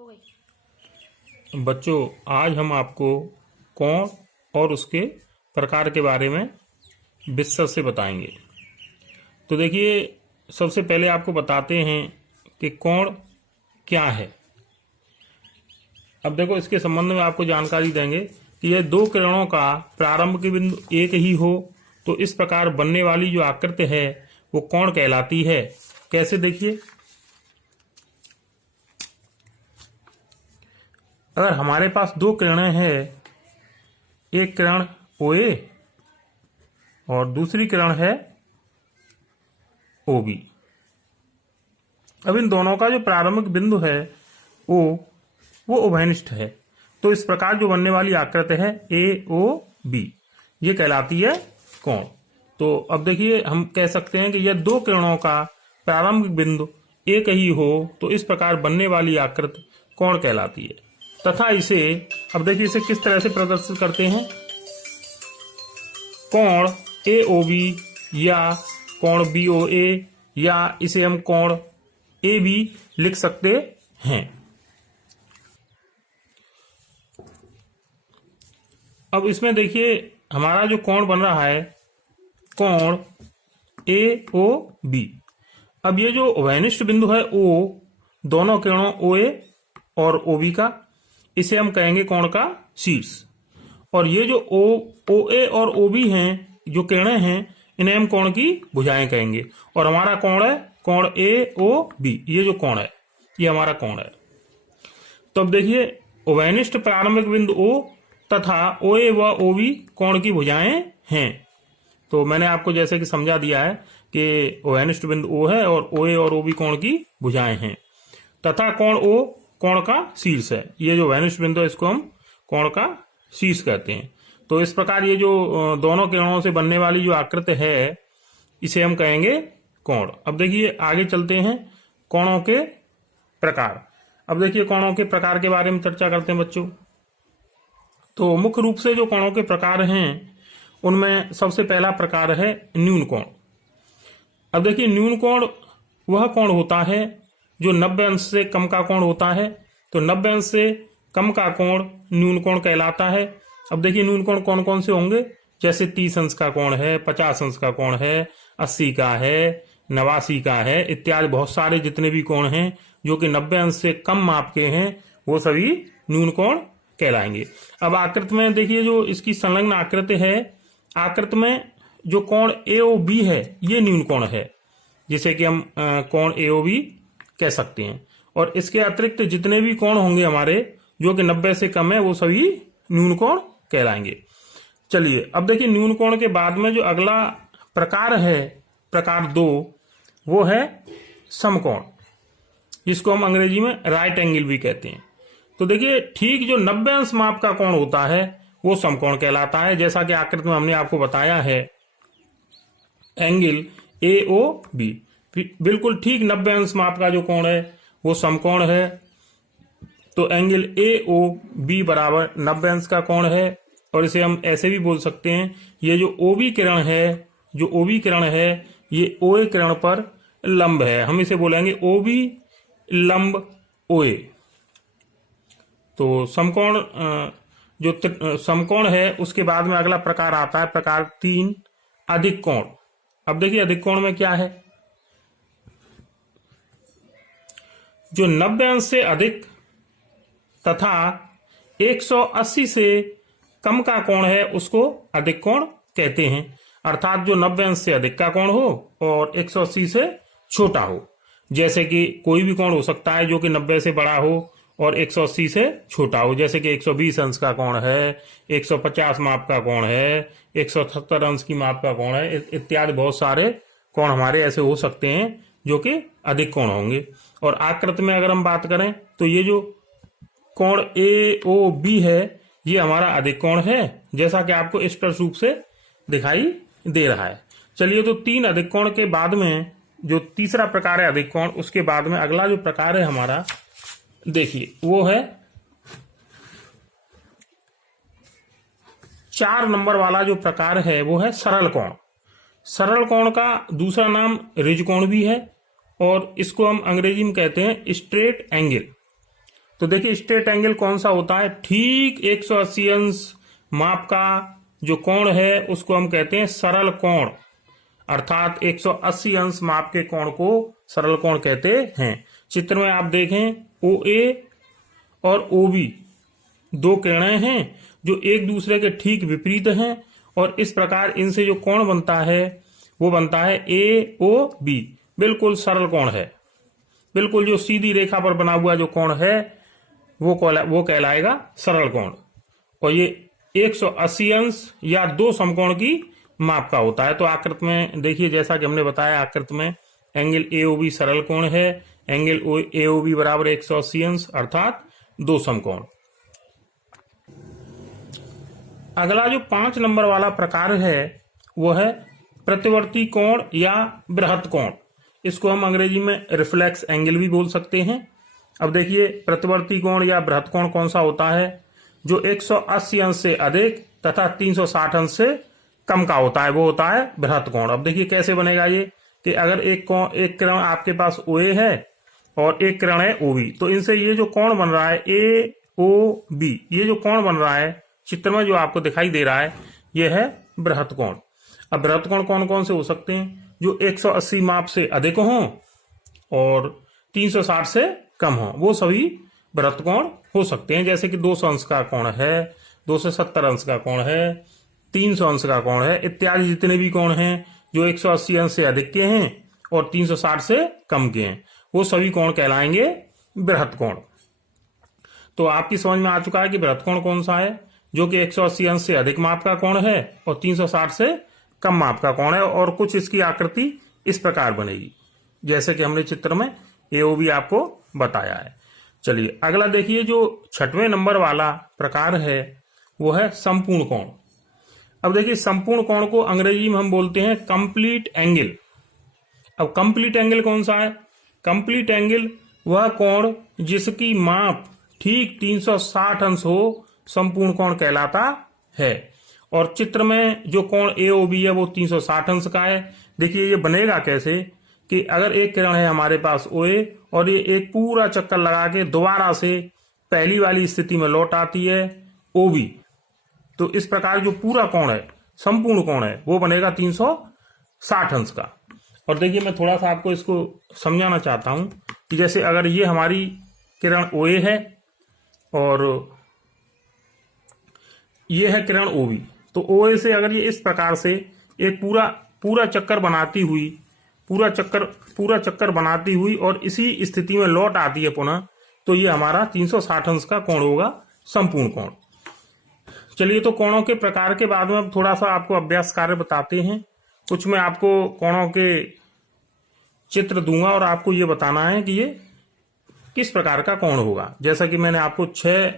हो गई। बच्चों, आज हम आपको कोण और उसके प्रकार के बारे में विस्तार से बताएंगे। तो देखिए, सबसे पहले आपको बताते हैं कि कोण क्या है। अब देखो, इसके संबंध में आपको जानकारी देंगे कि यह दो किरणों का प्रारंभ के बिंदु एक ही हो तो इस प्रकार बनने वाली जो आकृति है वो कोण कहलाती है। कैसे, देखिए, अगर हमारे पास दो किरणें हैं, एक किरण OA और दूसरी किरण है OB। अब इन दोनों का जो प्रारंभिक बिंदु है वो उभयनिष्ठ है, तो इस प्रकार जो बनने वाली आकृति है AOB ये कहलाती है कोण। तो अब देखिए, हम कह सकते हैं कि यह दो किरणों का प्रारंभिक बिंदु एक ही हो तो इस प्रकार बनने वाली आकृति कोण कहलाती है। तथा इसे, अब देखिए, इसे किस तरह से प्रदर्शित करते हैं। कोण AOB या कोण BOA या इसे हम कोण AB लिख सकते हैं। अब इसमें देखिए, हमारा जो कोण बन रहा है कोण AOB। अब ये जो उभयनिष्ठ बिंदु है O, दोनों किरणों OA और OB का, इसे हम कहेंगे कोण का शीर्ष। और ये जो OA और OB हैं, जो किरणें हैं, इन्हें हम कोण की भुजाएं कहेंगे। और हमारा कोण है कोण AOB। ये जो कोण है ये हमारा कोण है। तो अब देखिए, उभयनिष्ठ प्रारंभिक बिंदु O तथा OA व OB कोण की भुजाएं हैं। तो मैंने आपको जैसे कि समझा दिया है कि उभयनिष्ठ बिंदु O है और OA और OB कोण की भुजाएं हैं, तथा कोण O कोण का शीर्ष है। ये जो उभयनिष्ठ बिंदु है इसको हम कोण का शीर्ष कहते हैं। तो इस प्रकार ये जो दोनों किरणों से बनने वाली जो आकृति है इसे हम कहेंगे कोण। अब देखिए, आगे चलते हैं कोणों के प्रकार। अब देखिए, कोणों के प्रकार के बारे में चर्चा करते हैं बच्चों। तो मुख्य रूप से जो कोणों के प्रकार हैं उनमें सबसे पहला प्रकार है न्यून कोण। अब देखिए, न्यून कोण वह कोण होता है जो 90 अंश से कम का कोण होता है। तो 90 अंश से कम का कोण न्यून कोण कहलाता है। अब देखिए, न्यून कोण कौन कौन से होंगे, जैसे 30 अंश का कोण है, 50 अंश का कोण है, 80 का है, 89 का है, इत्यादि बहुत सारे जितने भी कोण हैं जो कि 90 अंश से कम माप के हैं वो सभी न्यून कोण कहलाएंगे। अब आकृति में देखिए, जो इसकी संलग्न आकृति है, आकृति में जो कोण AOB है ये न्यून कोण है, जिसे कि हम कोण AOB कह सकते हैं। और इसके अतिरिक्त जितने भी कोण होंगे हमारे जो कि 90 से कम है वो सभी न्यून कोण कहलाएंगे। चलिए, अब देखिए, न्यून कोण के बाद में जो अगला प्रकार है, प्रकार 2, वो है समकोण, जिसको हम अंग्रेजी में राइट एंगल भी कहते हैं। तो देखिए, ठीक जो 90 अंश माप का कोण होता है वो समकोण कहलाता है। जैसा कि आकृति में हमने आपको बताया है, एंगल AOB बिल्कुल ठीक 90 अंश माप का जो कोण है वो समकोण है। तो एंगल AOB बराबर 90 अंश का कोण है। और इसे हम ऐसे भी बोल सकते हैं, ये जो OB किरण है, जो OB किरण है ये OA किरण पर लंब है। हम इसे बोलेंगे OB लंब OA। तो समकोण, जो समकोण है उसके बाद में अगला प्रकार आता है प्रकार 3, अधिक कोण। अब देखिए, अधिक कोण में क्या है, जो 90 अंश से अधिक तथा 180 से कम का कोण है उसको अधिक कोण कहते हैं। अर्थात जो 90 अंश से अधिक का कोण हो और 180 से छोटा हो। जैसे कि कोई भी कोण हो सकता है जो कि 90 से बड़ा हो और 180 से छोटा हो, जैसे कि 120 अंश का कोण है, 150 माप का कोण है, 170 अंश की माप का कोण है, इत्यादि बहुत सारे कोण हमारे ऐसे हो सकते हैं जो कि अधिक कोण होंगे। और आकृति में अगर हम बात करें तो ये जो कोण AOB है ये हमारा अधिक कोण है, जैसा कि आपको स्पष्ट रूप से दिखाई दे रहा है। चलिए, तो 3 अधिक कोण के बाद में जो तीसरा प्रकार है अधिक कोण, उसके बाद में अगला जो प्रकार है हमारा, देखिए, वो है 4 नंबर वाला जो प्रकार है वो है सरल कोण। सरल कोण का दूसरा नाम रिज कोण भी है और इसको हम अंग्रेजी में कहते हैं स्ट्रेट एंगल। तो देखिए स्ट्रेट एंगल कौन सा होता है, ठीक 180 अंश माप का जो कोण है उसको हम कहते हैं सरल कोण, अर्थात 180 अंश माप के कोण को सरल कोण कहते हैं। चित्र में आप देखें OA और OB दो किरणें हैं जो एक दूसरे के ठीक विपरीत हैं, और इस प्रकार इनसे जो कोण बनता है वो बनता है AOB, बिल्कुल सरल कोण है, बिल्कुल जो सीधी रेखा पर बना हुआ जो कोण है वो कहलाएगा सरल कोण। और ये 180 अंश या दो समकोण की माप का होता है। तो आकृति में देखिए, जैसा कि हमने बताया आकृति में एंगल AOB सरल कोण है, एंगल AOB बराबर 180 अंश अर्थात दो समकोण। अगला जो 5 नंबर वाला प्रकार है वो है प्रतिवर्ती कोण या बृहत कोण। इसको हम अंग्रेजी में रिफ्लेक्स एंगल भी बोल सकते हैं। अब देखिए प्रतिवर्ती कोण या बृहत कोण कौन सा होता है, जो 180 अंश से अधिक तथा 360 अंश से कम का होता है, वो होता है बृहत कोण। अब देखिए कैसे बनेगा ये, कि अगर एक किरण आपके पास OA है और एक किरण है OB, तो इनसे ये जो कोण बन रहा है AOB, ये जो कोण बन रहा है चित्र में जो आपको दिखाई दे रहा है ये है बृहत कोण। अब बृहत कोण कौन कौन से हो सकते हैं, जो 180 माप से अधिक हों और 360 से कम हों, वो सभी बृहत कोण हो सकते हैं। जैसे कि 200 अंश का कोण है, 270 अंश का कोण है, 300 अंश का कोण है, इत्यादि जितने भी कोण हैं जो 180 अंश से अधिक के हैं और 360 से कम के हैं, वो सभी कोण कहलाएंगे बृहत कोण। तो आपकी समझ में आ चुका है कि बृहत कोण कौन सा है, जो कि 180 अंश से अधिक माप का कोण है और 360 से कम माप का कोण है, और कुछ इसकी आकृति इस प्रकार बनेगी जैसे कि हमने चित्र में AOB आपको बताया है। चलिए अगला देखिए, जो 6वें नंबर वाला प्रकार है वो है संपूर्ण कोण। अब देखिए संपूर्ण कोण को अंग्रेजी में हम बोलते हैं कंप्लीट एंगल। अब कंप्लीट एंगल कौन सा है, कंप्लीट एंगल वह कोण जिसकी माप ठीक 360 अंश हो, संपूर्ण कोण कहलाता है। और चित्र में जो कोण AOB है वो 360 अंश का है। देखिए ये बनेगा कैसे, कि अगर एक किरण है हमारे पास OA और ये एक पूरा चक्कर लगा के दोबारा से पहली वाली स्थिति में लौट आती है OB, तो इस प्रकार जो पूरा कोण है संपूर्ण कोण है वो बनेगा 360 अंश का। और देखिए मैं थोड़ा सा आपको इसको समझाना चाहता हूं कि जैसे अगर ये हमारी किरण OA है और ये है किरण OB, तो OA से अगर ये इस प्रकार से एक पूरा चक्कर बनाती हुई और इसी स्थिति में लौट आती है पुनः, तो ये हमारा 360 अंश का कोण होगा, संपूर्ण कोण। चलिए तो कोणों के प्रकार के बाद में अब थोड़ा सा आपको अभ्यास कार्य बताते हैं। कुछ मैं आपको कोणों के चित्र दूंगा और आपको ये बताना है कि ये किस प्रकार का कोण होगा। जैसा कि मैंने आपको 6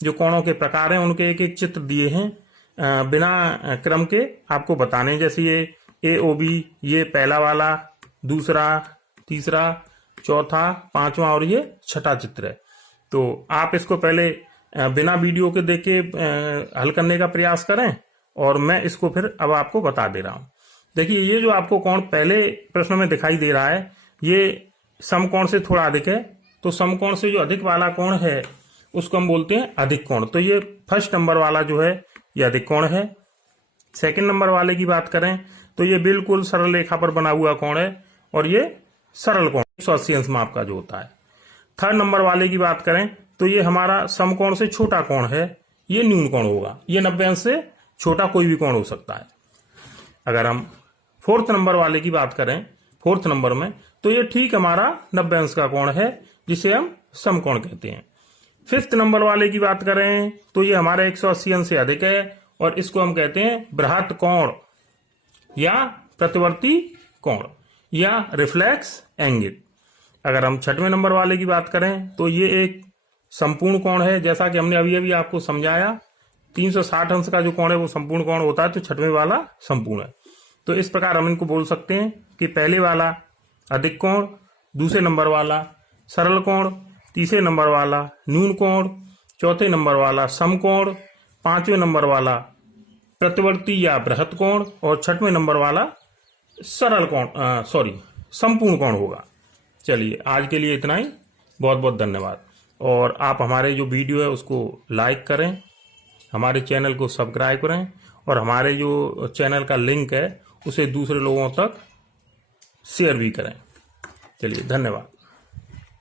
जो कोणों के प्रकार हैं उनके एक एक चित्र दिए हैं, बिना क्रम के आपको बताने। जैसे ये AOB, ये पहला वाला, दूसरा, तीसरा, चौथा, पांचवा और ये 6ठा चित्र है। तो आप इसको पहले बिना वीडियो के देख के हल करने का प्रयास करें और मैं इसको फिर अब आपको बता दे रहा हूं। देखिए ये जो आपको कोण पहले प्रश्न में दिखाई दे रहा है ये समकोण से थोड़ा अधिक है, तो समकोण से जो अधिक वाला कोण है उसको हम बोलते हैं अधिक कोण। तो ये फर्स्ट नंबर वाला जो है ये अधिक कोण है। सेकंड नंबर वाले की बात करें तो ये बिल्कुल सरल रेखा पर बना हुआ कोण है और ये सरल कोण 180 अंश माप का जो होता है। थर्ड नंबर वाले की बात करें तो ये हमारा समकोण से छोटा कोण है, ये न्यून कोण होगा, ये 90 अंश से छोटा कोई भी कोण हो सकता है। अगर हम फोर्थ नंबर वाले की बात करें, फोर्थ नंबर में, तो ये ठीक हमारा 90 अंश का कोण है जिसे हम समकोण कहते हैं। फिफ्थ नंबर वाले की बात करें तो ये हमारा 180 अंश से अधिक है और इसको हम कहते हैं बृहत कोण या प्रतिवर्ती कोण या रिफ्लेक्स एंगल। अगर हम 6वें नंबर वाले की बात करें तो ये एक संपूर्ण कोण है, जैसा कि हमने अभी आपको समझाया 360 अंश का जो कोण है वो संपूर्ण कोण होता है, तो 6वें वाला संपूर्ण है। तो इस प्रकार हम इनको बोल सकते हैं कि पहले वाला अधिक कोण, दूसरे नंबर वाला सरल कोण, तीसरे नंबर वाला न्यून कोण, चौथे नंबर वाला समकोण, पांचवें नंबर वाला प्रतिवर्ती या बृहत कोण और 6वें नंबर वाला सरल कोण संपूर्ण कोण होगा। चलिए आज के लिए इतना ही, बहुत बहुत धन्यवाद। और आप हमारे जो वीडियो है उसको लाइक करें, हमारे चैनल को सब्सक्राइब करें और हमारे जो चैनल का लिंक है उसे दूसरे लोगों तक शेयर भी करें। चलिए, धन्यवाद।